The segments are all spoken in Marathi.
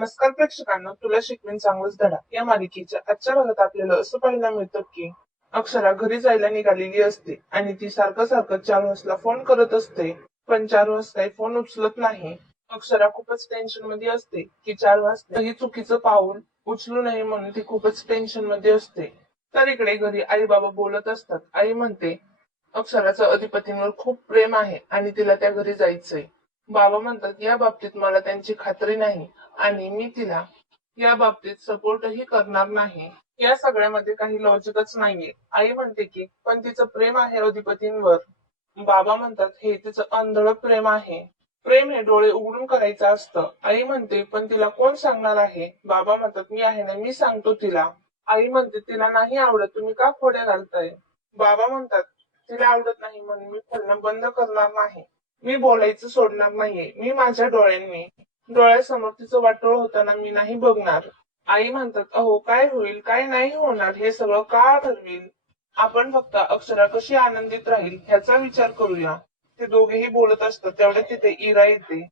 नमस्कार प्रेक्षकांना, तुला शिकवेन चांगलाच धडा या मालिकेच्या आजच्या भागात आपल्याला असं पाहायला मिळतं की अक्षरा घरी जायला निघालेली असते आणि ती सारखं सारखं चारुहासला फोन करत असते. पण चारुहास काही फोन उचलत नाही. अक्षरा खूपच टेन्शन मध्ये असते की चारुहास काही चुकीचं पाऊल उचलू नये म्हणून ती खूपच टेन्शन मध्ये असते. तर इकडे घरी आई बाबा बोलत असतात. आई म्हणते अक्षराचं अधिपतींवर खूप प्रेम आहे आणि तिला त्या घरी जायचंय. बाबा म्हणतात या बाबतीत मला त्यांची खात्री नाही आणि मी तिला या बाबतीत सपोर्टही करणार नाही. या सगळ्यामध्ये काही लॉजिकच नाहीये. आई म्हणते की पण तिचं प्रेम आहे अधिपतींवर. बाबा म्हणतात हे तिचं आंधळ प्रेम आहे. प्रेम हे डोळे उघडून करायचं असतं. आई म्हणते पण तिला कोण सांगणार आहे. बाबा म्हणतात मी आहे ना, मी सांगतो तिला. आई म्हणते तिला नाही आवडत, तुम्ही का खोड्या घालताय. बाबा म्हणतात तिला आवडत नाही म्हणून मी बोलणं बंद करणार नाही. मी बोलायचं सोडणार नाहीये. मी माझ्या डोळ्यांनी डोळ्यासमोर तिचं वाटोळ होताना मी नाही बघणार. आई म्हणतात अहो काय होईल काय नाही होणार हे सगळं का ठरवेल. आपण फक्त अक्षरा कशी आनंदित राहील ह्याचा विचार करूया. ते दोघेही बोलत असतात तेवढ्या तिथे इरा येते.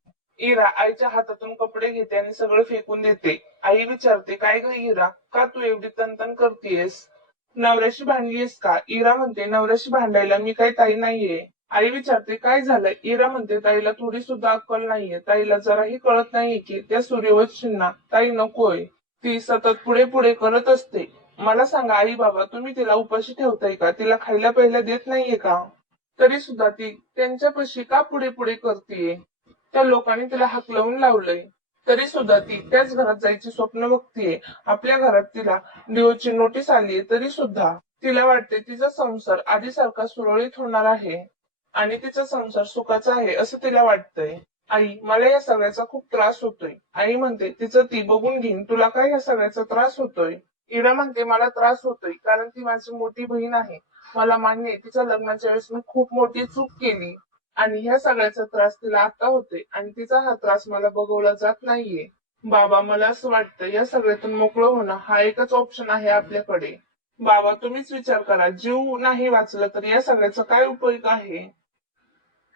इरा आईच्या हातातून कपडे घेते आणि सगळं फेकून देते. आई विचारते काय ग इरा, का तू एवढी तनतन करतेयस. नवऱ्याशी भांडलीस का. इरा म्हणते नवऱ्याशी भांडायला मी काही ताई नाहीये. आई विचारते काय झालंय. इरा म्हणते ताईला थोडी सुद्धा अक्कल नाहीये. ताईला जराही कळत नाहीये की त्या सूर्यवंशींना ताई नकोय. ती सतत पुढे पुढे करत असते. मला सांगा आई बाबा, तुम्ही तिला उपाशी ठेवताय का. तिला खायला प्यायला देत नाहीये का. तरी सुद्धा ती त्यांच्यापाशी का पुढे पुढे करतेय. त्या लोकांनी तिला हाकलवून लावलंय. तरी सुद्धा ती त्याच घरात जायची स्वप्न बघतीये. आपल्या घरात तिला डिओची नोटीस आलीये तरी सुद्धा तिला वाटते तिचा संसार आधीसारखा सुरळीत होणार आहे आणि तिचा संसार सुखाचा आहे असं तिला वाटतंय. आई मला या सगळ्याचा खूप त्रास होतोय. आई म्हणते तिचं ती बघून घेईन, तुला काय या सगळ्याचा त्रास होतोय. इरा म्हणते मला त्रास होतोय कारण ती माझी मोठी बहीण आहे. मला मान्य आहे तिच्या लग्नाच्या वेळेस मी खूप मोठी चूक केली आणि ह्या सगळ्याचा त्रास तिला आता होतोय आणि तिचा हा त्रास मला बघवला जात नाहीये. बाबा मला असं वाटतं या सगळ्यातून मोकळं होणं हा एकच ऑप्शन आहे आपल्याकडे. बाबा तुम्हीच विचार करा, जीव नाही वाचला तर या सगळ्याचा काय उपयोग आहे.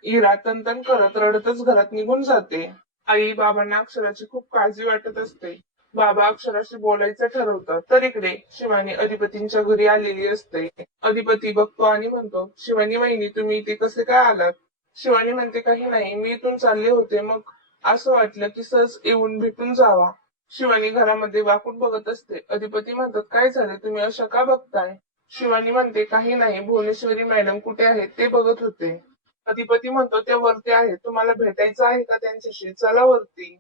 इरा तनतन करत रडतच घरात निघून जाते. आई बाबांना अक्षराची खूप काळजी वाटत असते. बाबा अक्षराशी बोलायचं ठरवतात तर इकडे शिवानी अधिपतींच्या घरी आलेली असते. अधिपती बघतो आणि म्हणतो शिवानी वहिनी तुम्ही इथे कसे काय आलात. शिवानी म्हणते काही नाही, मी इथून चालले होते मग असं वाटलं की सहज येऊन भेटून जावा. शिवानी घरामध्ये वाकून बघत असते. अधिपती म्हणतात काय झाले, तुम्ही अशा का बघताय. शिवानी म्हणते काही नाही, भुवनेश्वरी मॅडम कुठे आहेत ते बघत होते. अधिपती म्हणतो ते वरती आहे, तुम्हाला भेटायचं आहे का त्यांच्याशी, चला वरती.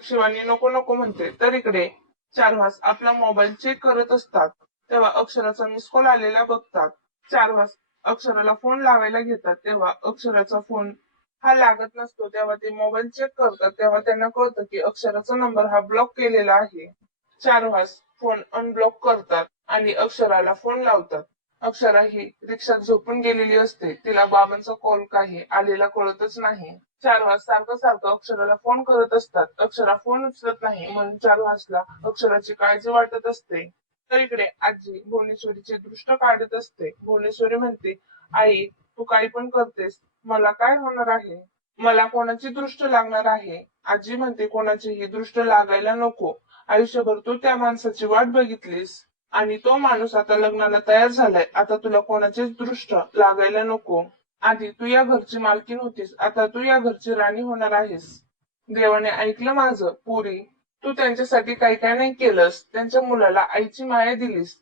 शिवानी नको नको म्हणते तर इकडे चारुहास आपला मोबाईल चेक करत असतात. तेव्हा अक्षराचा मिस कॉल आलेला बघतात. चारुहास अक्षराला फोन लावायला घेतात तेव्हा अक्षराचा फोन हा लागत नसतो. तेव्हा ते मोबाईल चेक करतात तेव्हा त्यांना कळतं की अक्षराचा नंबर हा ब्लॉक केलेला आहे. चारुहास फोन अनब्लॉक करतात आणि अक्षराला फोन लावतात. अक्षरा ही रिक्षात झोपून गेलेली असते. तिला बाबांचा कॉल काही आलेला कळतच नाही. चारुहास सारखं सारखं अक्षराला फोन करत असतात. अक्षरा फोन उचलत नाही म्हणून चारुहासला अक्षराची काळजी वाटत असते. तर इकडे आजी भुवनेश्वरीचे दृष्ट काढत असते. भुवनेश्वरी म्हणते आई तू काही पण करतेस, मला काय होणार आहे. मला कोणाची दृष्ट लागणार आहे. आजी म्हणते कोणाचीही दृष्ट लागायला नको. आयुष्यभर तू त्या माणसाची वाट बघितलीस आणि तो माणूस आता लग्नाला तयार झालाय. आता तुला कोणाचीच दृष्ट लागायला नको. आधी तू या घरची मालकीण होतीस, आता तू या घरची राणी होणार आहेस. देवाने ऐकलं माझं. पुरी तू त्यांच्यासाठी काय काय नाही केलंस. त्यांच्या मुलाला आईची माया दिलीस.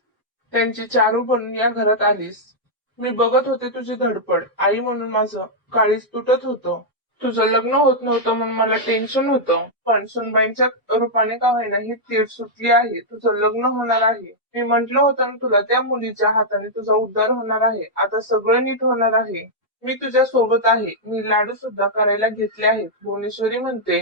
त्यांची चारू बनून या घरात आलीस. मी बघत होते तुझी धडपड. आई म्हणून माझं काळीज तुटत होतं. तुझं लग्न होत नव्हतं म्हणून मला टेन्शन होतं. पण सुनबाईंच्या रूपाने का होईना ही तीर सुटली आहे. तुझं लग्न होणार आहे. मी म्हंटल होतं ना तुला त्या मुलीच्या हाताने तुझा उद्धार होणार आहे. आता सगळं नीट होणार आहे. मी तुझ्या सोबत आहे. मी लाडू सुद्धा करायला घेतले आहेत. भुवनेश्वरी म्हणते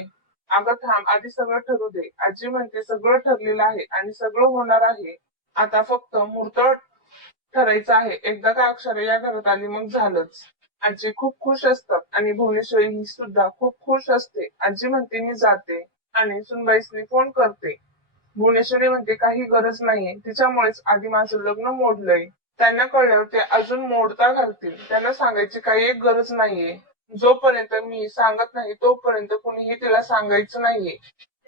अगं थांब, आधी सगळं ठरू दे. आजी म्हणते सगळं ठरलेलं आहे आणि सगळं होणार आहे. आता फक्त मुहूर्त ठरायचं आहे. एकदा का अक्षरा या घरात आली मग झालंच. आजी खूप खुश असतात आणि भुवनेश्वरी ही सुद्धा खूप खुश असते. आजी म्हणते मी जाते आणि सुनबाईसनी फोन करते. भुवनेश्वरी म्हणते काही गरज नाहीये, तिच्यामुळेच आधी माझं लग्न मोडलंय. त्यांना कळल्यावर ते अजून मोडता घालतील. त्यांना सांगायची काही एक गरज नाहीये. जोपर्यंत मी सांगत नाही तोपर्यंत कुणीही तिला सांगायचं नाहीये.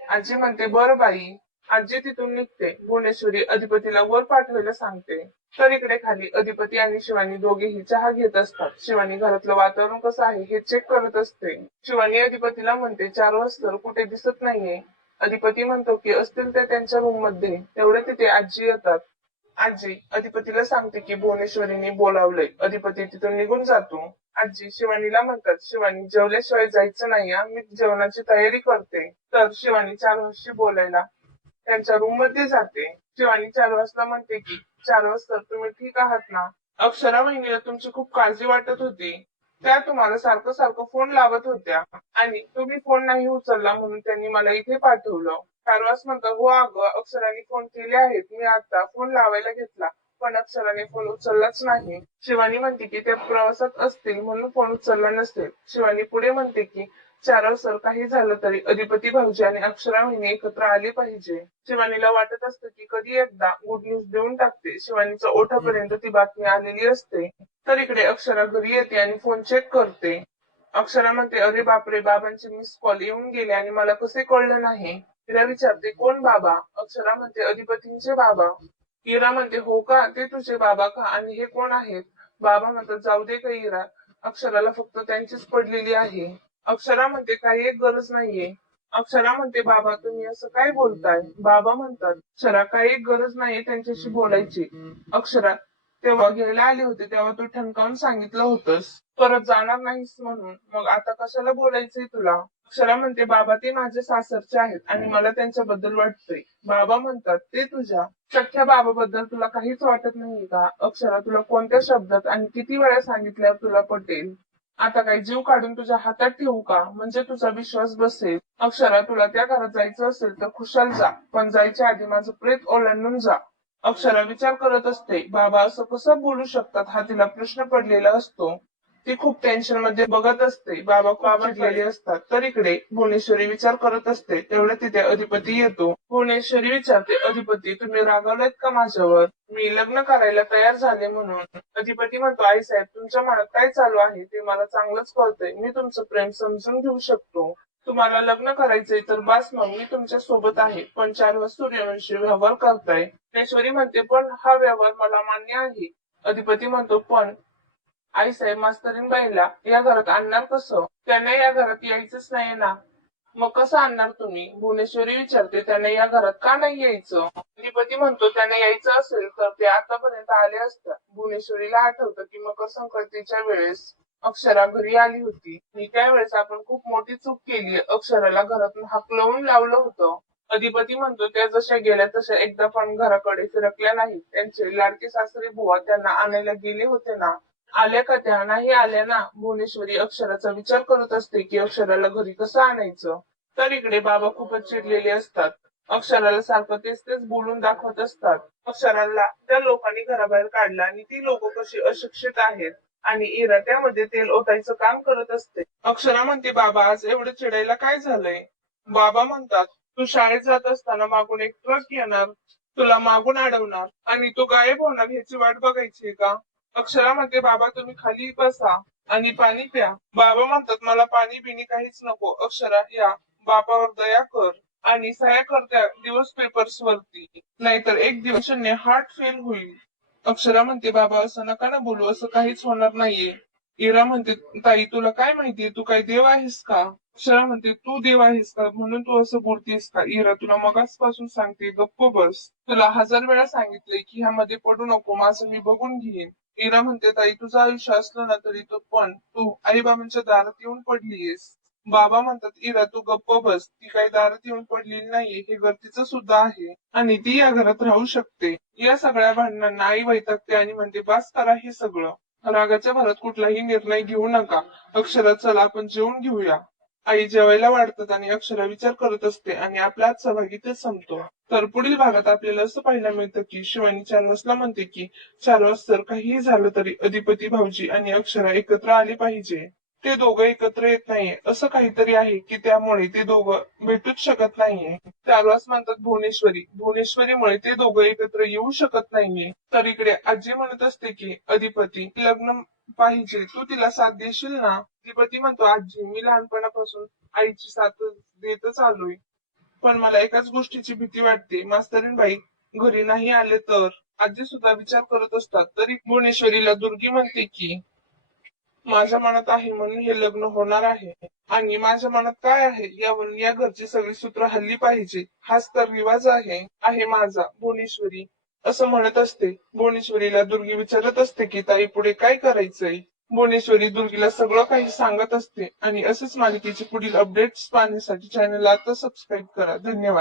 आजी म्हणते बरं बाई. आजी तिथून निघते. भुवनेश्वरी अधिपतीला वर पाठवायला सांगते. तर इकडे खाली अधिपती आणि शिवानी दोघेही चहा घेत असतात. शिवानी घरातलं वातावरण कसं आहे हे चेक करत असते. शिवानी अधिपतीला म्हणते 4 वाजता कुठे दिसत नाहीये. अधिपती म्हणतो की असतील ते त्यांच्या रूम मध्ये. तेवढे तिथे आजी येतात. आजी अधिपतीला सांगते की भुवनेश्वरीने बोलावलंय. अधिपती तिथून निघून जातो. आजी शिवानीला म्हणतात शिवानी जेवल्याशिवाय जायचं नाही हा. मी जेवणाची तयारी करते. तर शिवानी 4 वाजता बोलायला त्यांच्या रूम मध्ये जाते. शिवानी 4 वाजता म्हणते की 4 वाजता तुम्ही ठीक आहात ना. अक्षरा वहिनीला तुमची खूप काळजी वाटत होती. त्या तुम्हाला सारखं सारखं फोन लावत होत्या आणि तुम्ही फोन नाही उचलला म्हणून त्यांनी मला इथे पाठवलं. चारुहास म्हणतो हो अगं अक्षराने फोन केले आहेत. मी आता फोन लावायला घेतला पण अक्षराने फोन उचललाच नाही. शिवानी म्हणते की त्या प्रवासात असतील म्हणून फोन उचलला नसेल. शिवानी पुढे म्हणते की 4 वाजता काही झालं तरी अधिपती भाऊजी आणि अक्षरा वहिनी एकत्र आले पाहिजे. शिवानीला वाटत असतं की कधी एकदा गुड न्यूज देऊन टाकते. शिवानीच्या ओठापर्यंत ती बातमी आलेली असते. तर इकडे अक्षरा घरी येते आणि फोन चेक करते. अक्षरा म्हणते अरे बापरे बाबांचे मिस कॉल येऊन गेले आणि मला कसे कळलं नाही. तिला विचारते कोण बाबा. अक्षरा म्हणते अधिपतींचे बाबा. इरा म्हणते हो का ते तुझे बाबा का आणि हे कोण आहेत. बाबा म्हणतात जाऊ दे का इरा. अक्षराला फक्त त्यांचीच पडलेली आहे. अक्षरा म्हणते काही एक गरज नाहीये. अक्षरा म्हणते बाबा तुम्ही असं काय बोलताय. बाबा म्हणतात अक्षरा काही एक गरज नाहीये त्यांच्याशी बोलायची. अक्षरा तेव्हा घ्यायला आले होते तेव्हा तू ठणकावून सांगितलं होतंस परत जाणार नाहीस म्हणून. मग आता कशाला बोलायचंय तुला. अक्षरा म्हणते बाबा ते माझे सासरचे आहेत आणि मला त्यांच्याबद्दल वाटतंय. बाबा म्हणतात ते तुझ्या सख्या बाबाबद्दल तुला काहीच वाटत नाहीये का. अक्षरा तुला कोणत्या शब्दात आणि किती वेळा सांगितल्यावर तुला पटेल. आता काही जीव काढून तुझ्या हातात ठेवू का म्हणजे तुझा विश्वास बसेल. अक्षरा तुला त्या घरात जायचं असेल तर खुशाल जा पण जायच्या आधी माझं प्रेत ओलांडून जा. अक्षरा विचार करत असते बाबा असं कसं बोलू शकतात हा तिला प्रश्न पडलेला असतो. ती खूप टेन्शन मध्ये बघत असते. बाबा खूप चिडलेले असतात. तर इकडे भुवनेश्वरी विचार करत असते तेवढे तिथे अधिपती येतो. भुवनेश्वरी विचारते अधिपती तुम्ही रागावलात का माझ्यावर. मी लग्न करायला तयार झाले म्हणून. अधिपती म्हणतो आई साहेब तुमच्या मनात काय चालू आहे ते मला चांगलंच कळतंय. मी तुमचं प्रेम समजून घेऊ शकतो. तुम्हाला लग्न करायचंय तर बस मग मी तुमच्या सोबत आहे पण 4 वाजता सूर्यवंशी व्यवहार करताय. भुवनेश्वरी म्हणते पण हा व्यवहार मला मान्य आहे. अधिपती म्हणतो पण आईसाहेब मास्तरीणबाईला या घरात आणणार कसं. त्यांना या घरात यायचंच नाही ना. मग कसं आणणार तुम्ही. भुवनेश्वरी विचारते त्यांना या घरात का नाही यायचं. अधिपती म्हणतो त्यांना यायचं असेल तर ते आतापर्यंत आले असतात. भुवनेश्वरीला आठवतं की मकर संक्रांतीच्या वेळेस अक्षरा घरी आली होती. ही त्यावेळेस आपण खूप मोठी चूक केली. अक्षराला घरातून हाकलवून लावलं होतं. अधिपती म्हणतो त्या जशा गेल्या तशा एकदा पण घराकडे फिरकल्या नाहीत. त्यांचे लाडके सासरे बुवा त्यांना आणायला गेले होते ना. आल्या का त्या नाही आल्या ना. भुवनेश्वरी अक्षराचा विचार करत असते की अक्षराला घरी कसं आणायचं. तर इकडे बाबा खूपच चिडलेले असतात. अक्षराला सारखं तेच तेच बोलून दाखवत असतात. अक्षराला त्या लोकांनी घराबाहेर काढलं आणि ती लोक कशी अशिक्षित आहेत आणि इरा त्यामध्ये तेल ओतायचं काम करत असते. अक्षरा म्हणते बाबा आज एवढं चिडायला काय झालंय. बाबा म्हणतात तू शाळेत जात असताना मागून एक ट्रक येणार तुला मागून अडवणार आणि तो गायब होणार ह्याची वाट बघायची का. अक्षरा म्हणते बाबा तुम्ही खाली बसा आणि पाणी प्या. बाबा म्हणतात मला पाणी बिनी काहीच नको. अक्षरा या बापावर दया कर आणि सह्या करत्या दिवस पेपर्स वरती नाहीतर एक दिवस शून्य हार्ट फेल होईल. अक्षरा म्हणते बाबा असं नका ना बोलू असं काहीच होणार नाहीये. इरा म्हणते ताई तुला काय माहितीये तू काय देव आहेस का. अक्षरा म्हणते तू देव आहेस का म्हणून तू असं बोलतेस का. इरा तुला मगाचपासून सांगते गप्प बस. तुला 1000 वेळा सांगितलंय की ह्यामध्ये पडू नको माझं मी बघून घेईन. इरा म्हणते ताई तुझं आयुष्य असलं ना तरी तो पण तू आई बाबांच्या दारात येऊन पडलीयस. बाबा म्हणतात इरा तू गप्प बस. ती काही दारात येऊन पडलेली नाहीये हे घर तिचं सुद्धा आहे आणि ती या घरात राहू शकते. या सगळ्या भांडणांना आई वैतागते आणि म्हणते बास करा हे सगळं. रागाच्या भरात कुठलाही निर्णय घेऊ नका. अक्षरा चला आपण जेवून घेऊया. आई जेवायला वाढतात आणि अक्षरा विचार करत असते आणि आपला आजचा भाग इथेच संपतो. तर पुढील भागात आपल्याला असं पाहायला मिळतं की शिवानी 4 वाजता म्हणते की 4 वाजता काहीही झालं तरी अधिपती भाऊजी आणि अक्षरा एकत्र आले पाहिजे. ते दोघं एकत्र येत नाहीये असं काहीतरी आहे की त्यामुळे ते दोघं भेटूच शकत नाहीये. 4 वाजता म्हणतात भुवनेश्वरीमुळे ते दोघं एकत्र येऊ शकत नाहीये. तर इकडे आजी म्हणत असते की अधिपती लग्न पाहिजे तू तिला साथ देशील ना. अधिपती म्हणतो आजी मी लहानपणापासून आईची साथ देतच आलोय. पण मला एकाच गोष्टीची भीती वाटते, मास्तरीण बाई घरी नाही आले तर. आजी सुद्धा विचार करत असतात. तरी भुवनेश्वरीला दुर्गी म्हणते की माझ्या मनात आहे म्हणून हे लग्न होणार आहे, आणि माझ्या मनात काय आहे यावरून या घरची सगळी सूत्र हल्ली पाहिजे. हाच तर रिवाज आहे माझा. भुवनेश्वरी असं म्हणत असते. भुवनेश्वरीला दुर्गी विचारत असते की ताई पुढे काय करायचंय. भुवनेश्वरी दुर्गीला सगळं काही सांगत असते. आणि असंच मालिकेचे पुढील अपडेट्स पाहण्यासाठी चॅनलला आता सबस्क्राईब करा. धन्यवाद.